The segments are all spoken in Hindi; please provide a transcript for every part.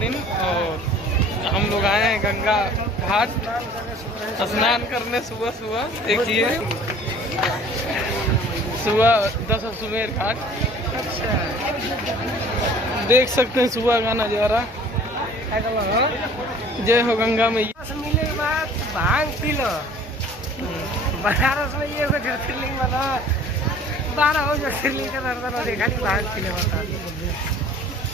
दिन और हम लोग आए हैं गंगा घाट स्नान करने सुबह सुबह। देखिए सुबह दशाश्वमेध घाट। अच्छा देख सकते हैं सुबह का नजारा। जय हो गंगा मैया। मिले के बाद भांग पी लो। बनारस में ये ज्योतिर्लिंग बना 12 हो ज्योतिर्लिंग का दर्शन हो देखा नहीं भांग पी ले बता।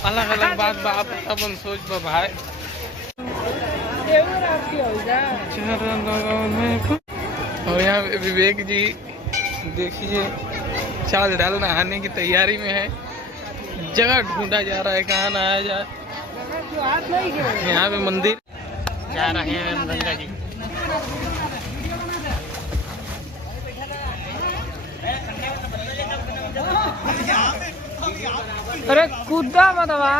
अलग अलग बात बाप अपन सोच भाई। और यहाँ विवेक जी देखिए चाल डाल नहाने की तैयारी में है। जगह ढूंढा जा रहा है कहाँ नहाया जाए। यहाँ पे मंदिर जा रहे हैं हम गंगा जी। अरे कूदा मतवा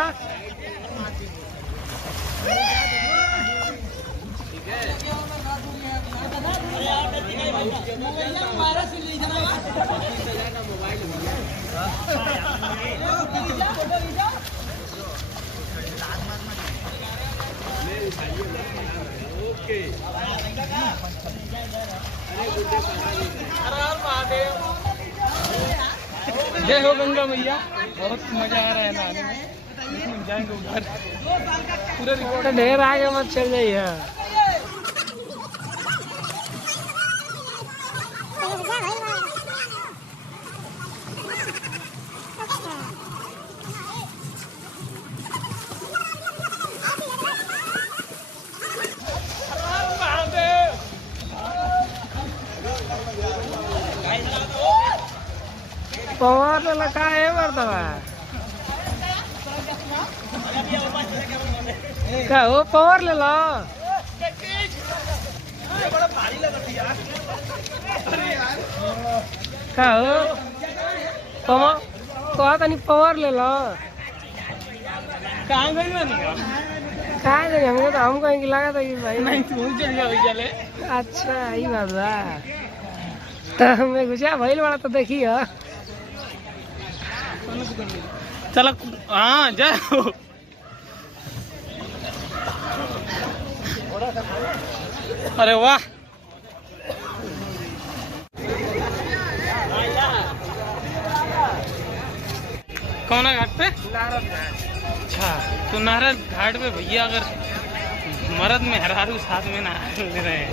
जय हो गंगा मैया। बहुत मजा आ रहा है नहाने में। लेकिन जाएंगे उधर पूरा रिकॉर्ड ढेर आगे मत चल जाइए। पवार लगा है मर्दवा क्या हो पवार ले लो। क्या हो पवार कहा तनी पवार ले लो। कहाँ गई बनी कहाँ गई हमको तो हमको इनकी लगा था कि भाई नहीं तू चल चले। अच्छा यही बात बा तो हमें घुसा भइल बड़ा तो देखिए। चलो हाँ जय हो। अरे वाह कौन घाट पे? अच्छा तो नारद घाट पे भैया अगर मर्द में हरारू साथ में नहा ले रहे हैं।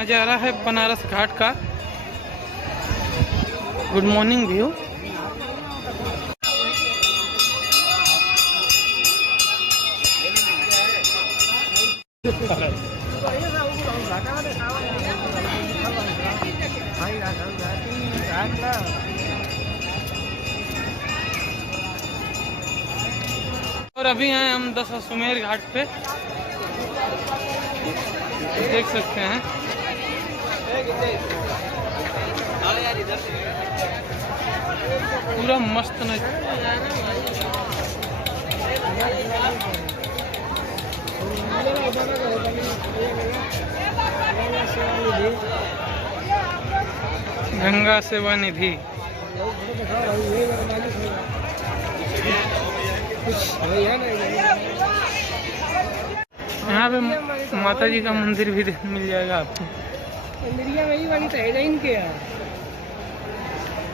नजारा है बनारस घाट का। Good morning view. और अभी हैं हम दशाश्वमेध घाट पे। देख सकते हैं पूरा मस्त गंगा सेवा निधि। यहाँ पे माता जी का मंदिर भी मिल जाएगा आपको। इंद्रिया वही वाली तो है इनके।